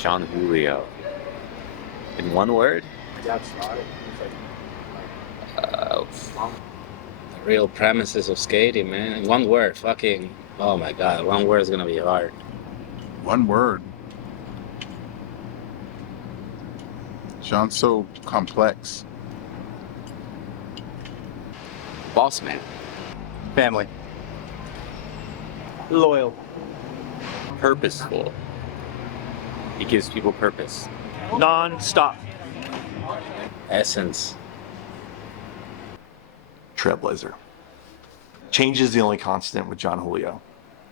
Jon Julio. In one word? The real premises of skating, man. In one word, fucking, oh my God, one word is gonna be hard. One word. Jon's so complex. Boss man. Family. Loyal. Purposeful. He gives people purpose. Non-stop. Essence. Trailblazer. Change is the only constant with Jon Julio.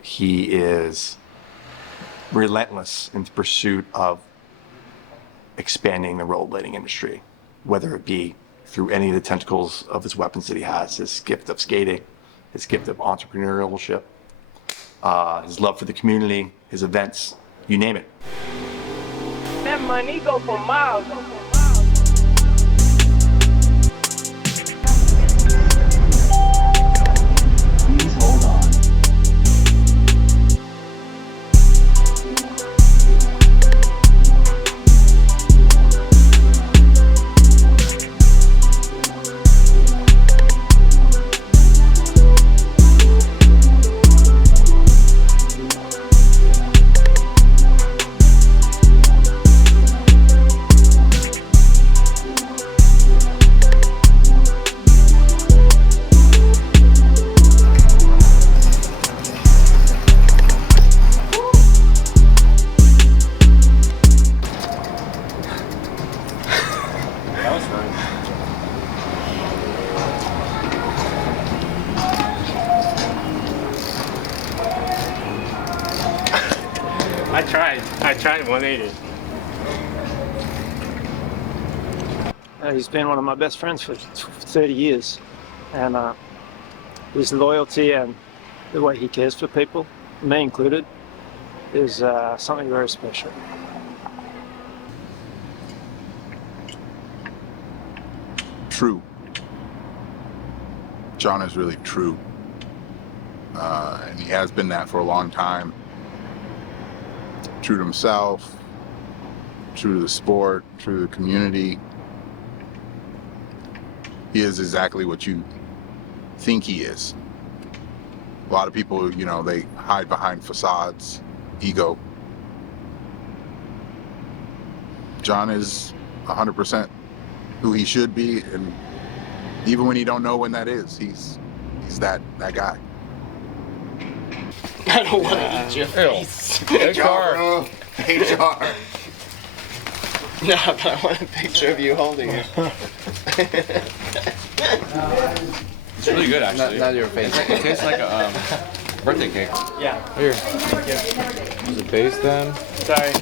He is relentless in the pursuit of expanding the rollerblading industry, whether it be through any of the tentacles of his weapons that he has, his gift of skating, his gift of entrepreneurship, his love for the community, his events, you name it. That money go for miles. Please hold on. I tried 180. He's been one of my best friends for 30 years. And his loyalty and the way he cares for people, me included, is something very special. True. Jon is really true. And he has been that for a long time. True to himself, true to the sport, true to the community. He is exactly what you think he is. A lot of people, you know, they hide behind facades, ego. Jon is 100% who he should be, and even when you don't know when that is, he's that guy. I don't want to eat your face. HR. HR. No, but I want a picture of you holding it. It's really good, actually. Not your face. It tastes like a birthday cake. Yeah. Here. Is it base then? Sorry.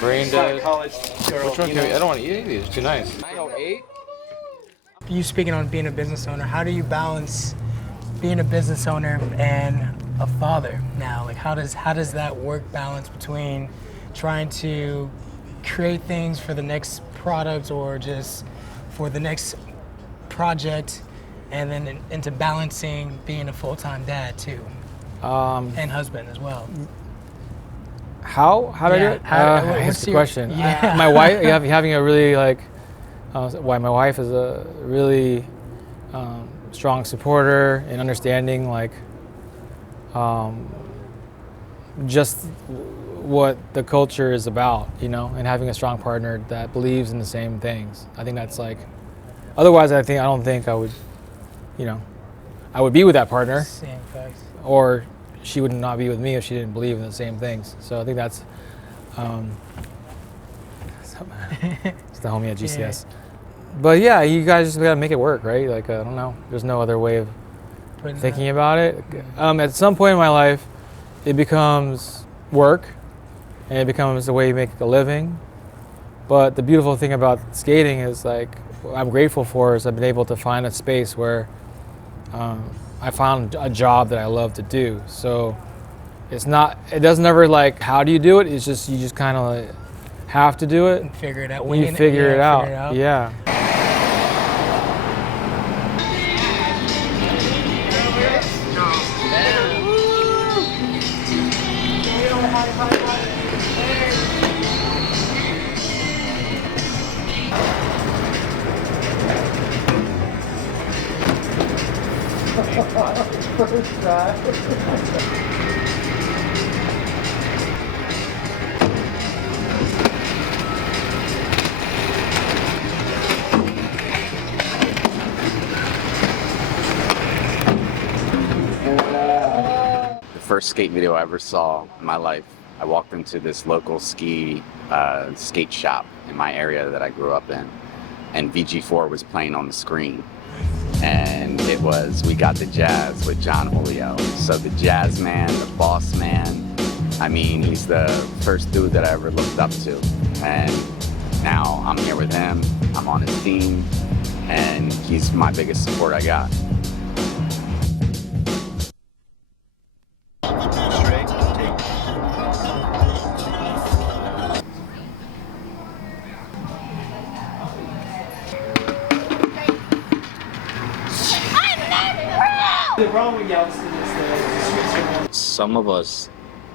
Brain dead. College girl. Which one can we? I don't want to eat any of these. It's too nice. 908? You speaking on being a business owner, how do you balance being a business owner and a father now? Like how does that work balance between trying to create things for the next product or just for the next project, and then into balancing being a full-time dad too, and husband as well? How do I do it? That's the question. Yeah. My wife, having a really why my wife is a really strong supporter and understanding, like just what the culture is about, you know, and having a strong partner that believes in the same things. I think that's like, otherwise I don't think I would, you know, I would be with that partner. Same facts. Or she would not be with me if she didn't believe in the same things. So I think that's it's the homie at GCS. Yeah. But yeah, you guys just gotta make it work, right? Like, I don't know, there's no other way of thinking about it. At some point in my life, it becomes work, and it becomes the way you make a living. But the beautiful thing about skating is, like, what I'm grateful for is I've been able to find a space where I found a job that I love to do. So it doesn't ever like, how do you do it? It's just, you just kind of like have to do it. And figure it out. When you figure it out. Yeah. The first skate video I ever saw in my life, I walked into this local skate shop in my area that I grew up in, and VG4 was playing on the screen. And it was We Got the Jazz with Jon Julio. So the jazz man, the boss man, I mean, he's the first dude that I ever looked up to. And now I'm here with him, I'm on his team, and he's my biggest support I got. Some of us,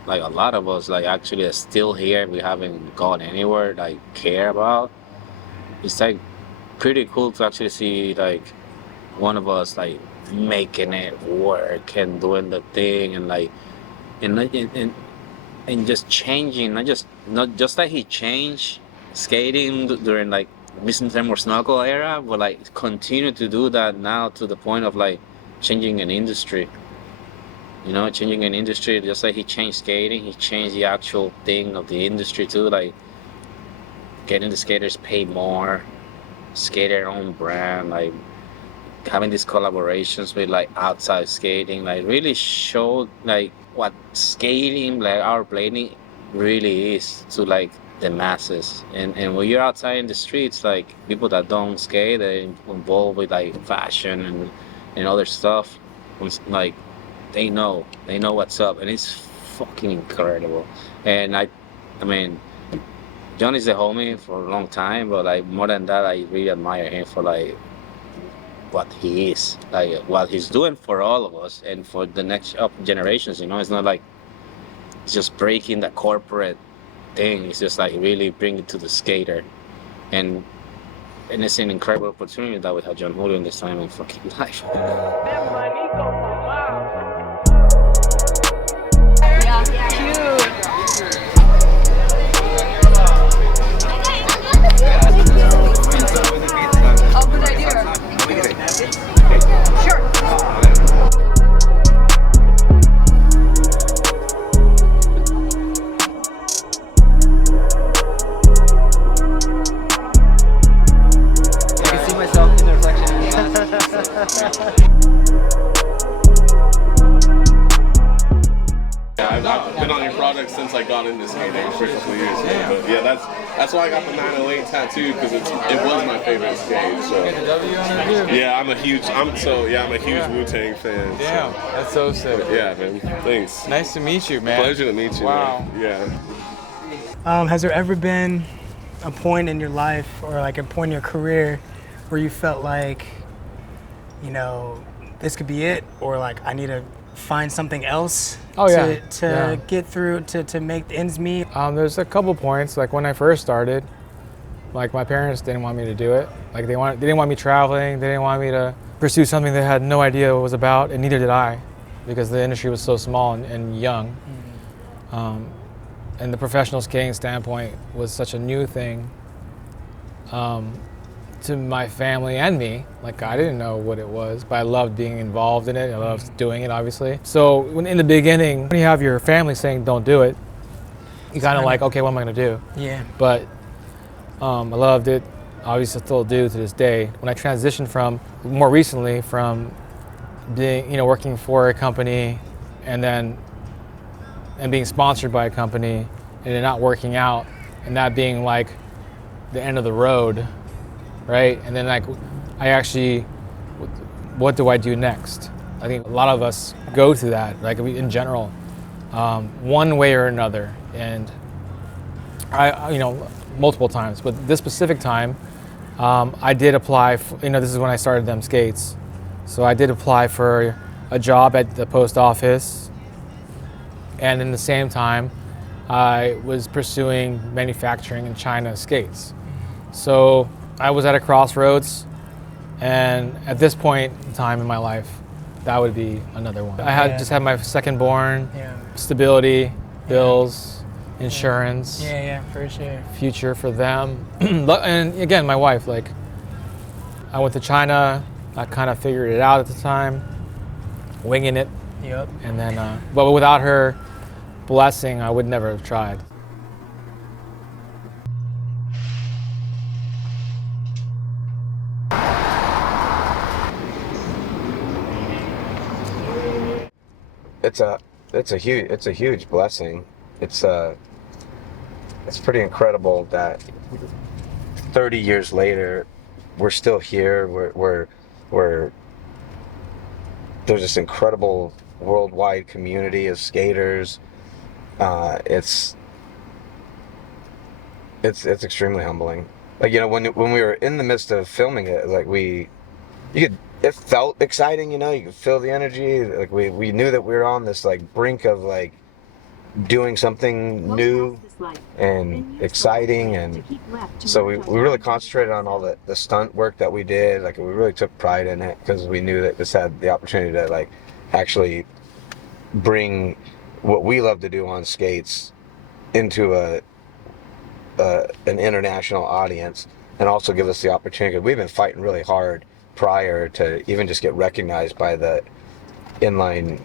like a lot of us, like actually are still here. We haven't gone anywhere, like care about. It's like pretty cool to actually see like one of us like making it work and doing the thing and like and just changing, not just like he changed skating during like Missing Time or Snorkel era, but like continue to do that now to the point of like changing an industry. You know, changing an industry, just like he changed skating, he changed the actual thing of the industry too, like getting the skaters paid more, skate their own brand, like having these collaborations with like outside skating, like really showed like what skating, like our blading really is to like the masses. And when you're outside in the streets, like people that don't skate, they're involved with like fashion and other stuff, like they know what's up, and it's fucking incredible. And I mean, Jon is a homie for a long time, but like more than that, I really admire him for like what he is, like what he's doing for all of us and for the next up generations. You know, it's not like it's just breaking the corporate thing. It's just like really bring it to the skater, and it's an incredible opportunity that we have Jon Julio in this time in fucking life. That money go for miles. Oh, good idea. Sure. I can see myself in the reflection in the I've been on your product since I got into skating for a couple of years ago. But yeah, that's why I got the 908 tattoo, because it was my favorite skate. So yeah, I'm a huge Wu-Tang fan. Damn, so. that's so sick. But yeah, man. Thanks. Nice to meet you, man. Pleasure to meet you. Wow. Man. Yeah. Has there ever been a point in your life or like a point in your career where you felt like, you know, this could be it, or like I need to find something else to get through to make the ends meet? There's a couple points. Like when I first started, like my parents didn't want me to do it. Like they didn't want me traveling. They didn't want me to pursue something they had no idea what it was about, and neither did I, because the industry was so small and young. Mm-hmm. And the professional skating standpoint was such a new thing to my family and me. Like I didn't know what it was, but I loved being involved in it. I loved doing it, obviously. So when in the beginning, when you have your family saying don't do it, you kind of like, okay, what am I gonna do? Yeah. But I loved it. Obviously, still do to this day. When I transitioned more recently from being, working for a company and being sponsored by a company and it not working out, and that being like the end of the road, right? And then like, what do I do next? I think a lot of us go through that, like in general, one way or another. And I multiple times, but this specific time, I did apply for, this is when I started Them Skates. So I did apply for a job at the post office. And in the same time, I was pursuing manufacturing in China skates. So I was at a crossroads, and at this point in time in my life, that would be another one. I had just had my second born, Yeah. stability, bills, insurance, Yeah, for sure. future for them. And again, my wife, like, I went to China, I kind of figured it out at the time, winging it. Yep. And then, but without her blessing, I would never have tried. It's a huge blessing. It's pretty incredible that 30 years later we're still here. We're there's this incredible worldwide community of skaters. It's extremely humbling. Like, you know, when we were in the midst of filming it, like it felt exciting, you know, you could feel the energy. Like we knew that we were on this like brink of like doing something new and exciting, and so we really concentrated on all the stunt work that we did. Like, we really took pride in it because we knew that this had the opportunity to like actually bring what we love to do on skates into an international audience, and also give us the opportunity. We've been fighting really hard prior to even just get recognized by the inline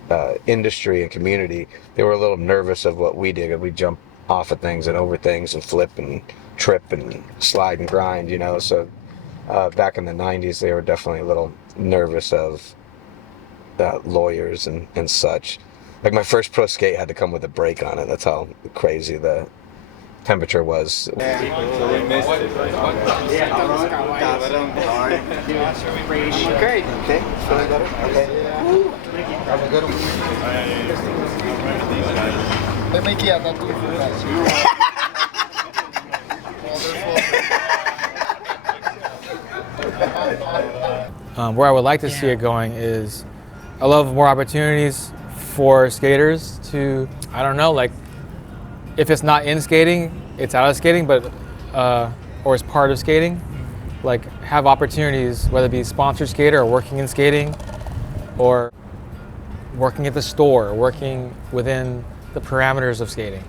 industry and community. They were a little nervous of what we did. We jump off of things and over things and flip and trip and slide and grind, you know. So back in the 90s, they were definitely a little nervous of lawyers and such. Like, my first pro skate had to come with a brake on it. That's how crazy the temperature was. Great. Okay. Feeling better? Okay. Have a good one. Let me get that Where I would like to see it going is, I love more opportunities for skaters to, I don't know, like, if it's not in skating, it's out of skating, but or it's part of skating. Like, have opportunities, whether it be sponsored skater or working in skating, or working at the store, working within the parameters of skating.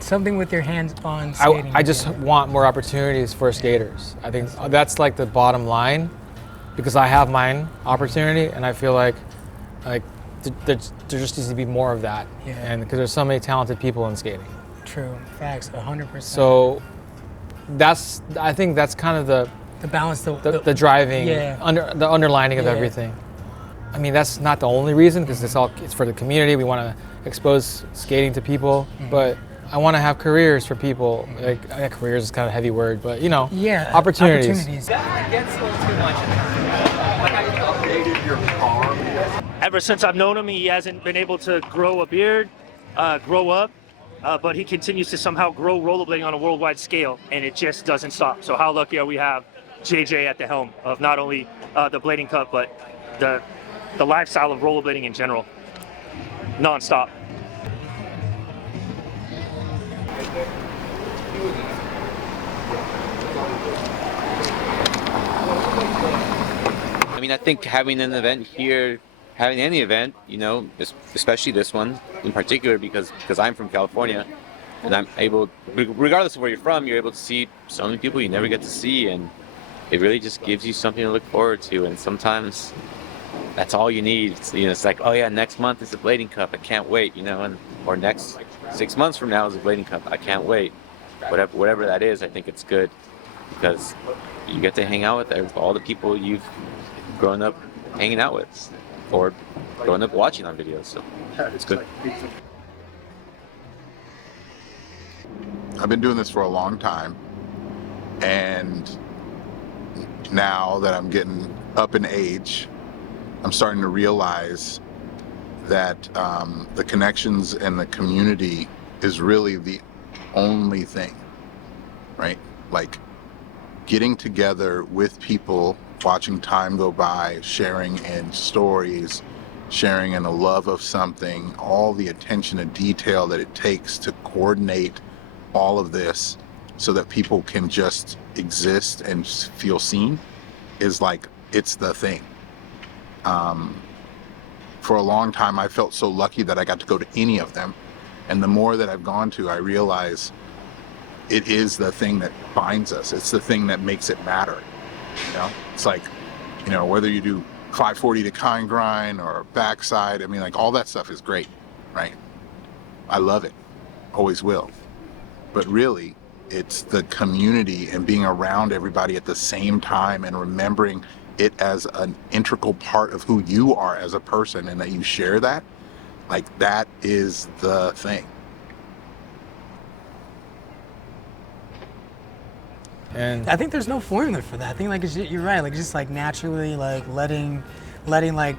Something with your hands on skating. I just want more opportunities for skaters. I think that's like the bottom line, because I have mine opportunity, and I feel like there just needs to be more of that. Yeah. And because there's so many talented people in skating. True, facts, 100%. So I think that's kind of the balance, the driving, the underlining of everything. I mean, that's not the only reason, because it's for the community. We want to expose skating to people, but I want to have careers for people. Like, careers is kind of a heavy word, but, you know, opportunities. That gets a little too much. Like, I updated your arm. Ever since I've known him, he hasn't been able to grow a beard, grow up, but he continues to somehow grow rollerblading on a worldwide scale, and it just doesn't stop. So how lucky are we have JJ at the helm of not only the Blading Cup, but the lifestyle of rollerblading in general, non-stop. I mean, I think having an event here, having any event, you know, especially this one in particular, because I'm from California, and I'm able, regardless of where you're from, you're able to see so many people you never get to see, and it really just gives you something to look forward to. And sometimes that's all you need. It's like, oh yeah, next month is the Blading Cup, I can't wait, you know, or next 6 months from now is the Blading Cup, I can't wait. Whatever that is, I think it's good, because you get to hang out with all the people you've grown up hanging out with, or growing up watching on videos, so it's good. I've been doing this for a long time, and now that I'm getting up in age, I'm starting to realize that the connections and the community is really the only thing, right? Like, getting together with people, watching time go by, sharing in stories, sharing in a love of something, all the attention and detail that it takes to coordinate all of this so that people can just exist and feel seen, is like, it's the thing. for a long time, I felt so lucky that I got to go to any of them. And the more that I've gone to, I realize it is the thing that binds us. It's the thing that makes it matter. You know, it's like, you know, whether you do 540 to kind grind or backside, I mean, like, all that stuff is great, right? I love it, always will. But really, it's the community and being around everybody at the same time and remembering it as an integral part of who you are as a person, and that you share that, like, that is the thing. And I think there's no formula for that. I think like you're right. Like just like naturally like letting like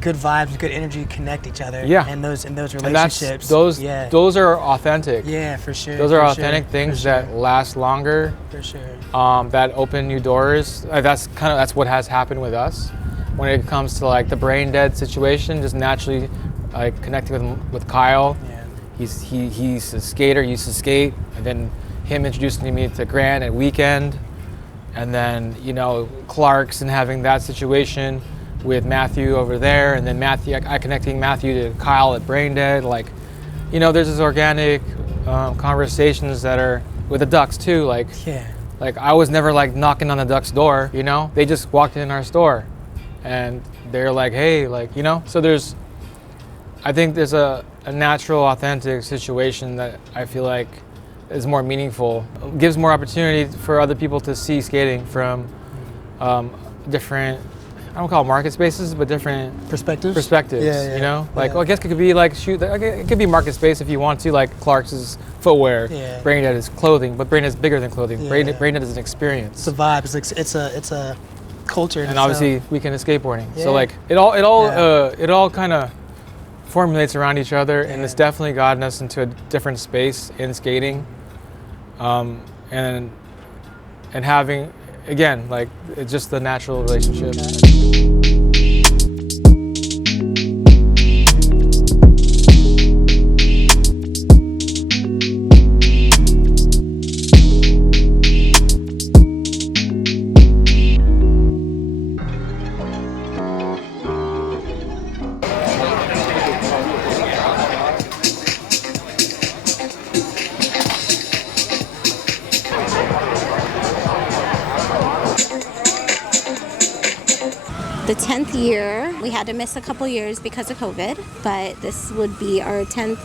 good vibes, good energy connect each other. Yeah. And those relationships. And that's, those are authentic. Yeah, for sure. Those are authentic things that last longer. For sure. That open new doors. That's what has happened with us. When it comes to like the brain dead situation, just naturally like connecting with Kyle. Yeah. He's a skater, he used to skate, and then him introducing me to Grant at Weekend, and then, you know, Clark's and having that situation with Matthew over there, and then I connecting Matthew to Kyle at Brain Dead. Like, you know, there's this organic conversations that are with the Ducks too. Like, like I was never like knocking on the Ducks' door, you know? They just walked in our store, and they're like, hey, like, you know? So I think there's a natural, authentic situation that I feel like is more meaningful, gives more opportunity for other people to see skating from different, I don't call it market spaces, but different perspectives. Yeah. You know, like, well, I guess it could be like it could be market space if you want to, like Clark's is footwear, Brain Dead is clothing, but Brain Dead is bigger than clothing. Yeah. Brain Dead is an experience. It's a vibe. It's a culture. And obviously Weekend is skateboarding. So like it all kind of formulates around each other, and it's definitely gotten us into a different space in skating. And having, again, like, it's just the natural relationship. The 10th year, we had to miss a couple years because of COVID, but this would be our 10th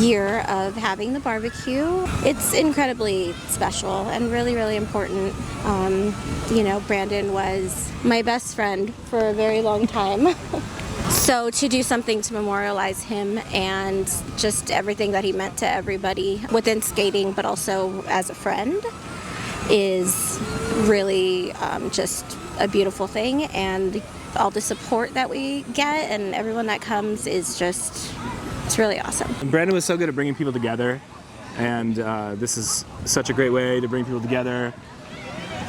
year of having the barbecue. It's incredibly special and really, really important. You know, Brandon was my best friend for a very long time. So to do something to memorialize him and just everything that he meant to everybody within skating, but also as a friend, is really just a beautiful thing. And all the support that we get and everyone that comes is just, it's really awesome. Brandon was so good at bringing people together, and this is such a great way to bring people together.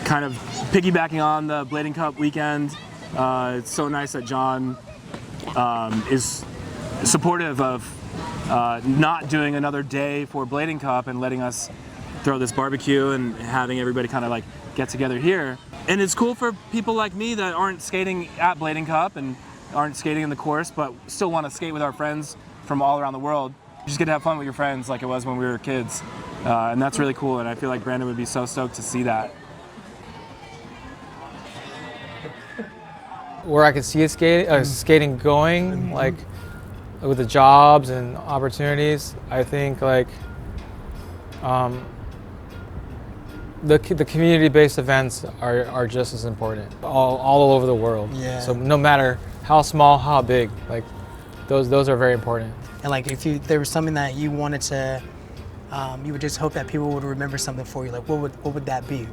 Kind of piggybacking on the Blading Cup weekend, it's so nice that Jon is supportive of not doing another day for Blading Cup and letting us throw this barbecue and having everybody kind of like get together here. And it's cool for people like me that aren't skating at Blading Cup and aren't skating in the course, but still want to skate with our friends from all around the world. You just get to have fun with your friends like it was when we were kids. And that's really cool, and I feel like Brandon would be so stoked to see that. Where I could see it skating going, like with the jobs and opportunities, I think like the community-based events are just as important all over the world. Yeah. So no matter how small, how big, like those are very important. And like if there was something that you wanted to, you would just hope that people would remember something for you. Like what would that be?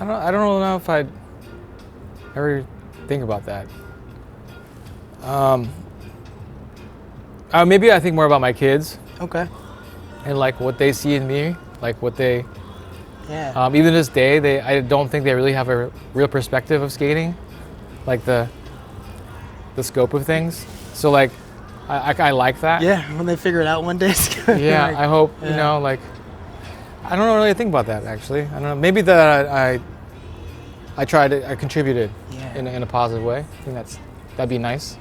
I don't know if I'd ever think about that. Maybe I think more about my kids. Okay. And like what they see in me, like what they. Yeah. Even to this day, I don't think they really have a real perspective of skating, like the scope of things. So like, I like that. Yeah, when they figure it out one day. Yeah, like, I hope, you know, like, I don't really think about that actually. I don't know, maybe that I contributed in a positive way. I think that'd be nice.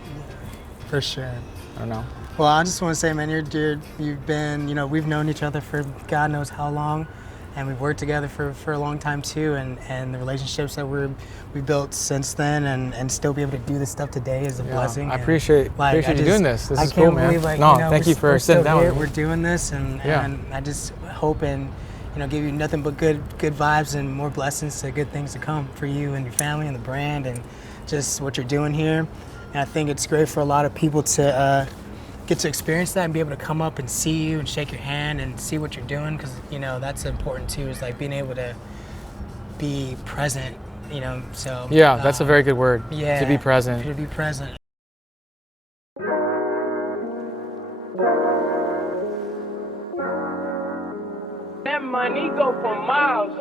For sure. I don't know. Well, I just want to say, man, you've been, you know, we've known each other for God knows how long, and we've worked together for a long time too, and the relationships that we built since then, and still be able to do this stuff today is a blessing. I appreciate you doing this. This is cool, man. Believe, like, no, you know, thank you for sitting down with me. We're doing this, and I just hope and, you know, give you nothing but good vibes and more blessings to good things to come for you and your family and the brand and just what you're doing here. And I think it's great for a lot of people to get to experience that and be able to come up and see you and shake your hand and see what you're doing, because, you know, that's important too, is like being able to be present, you know. So yeah, that's a very good word. Yeah, to be present. To be present. That money go for miles.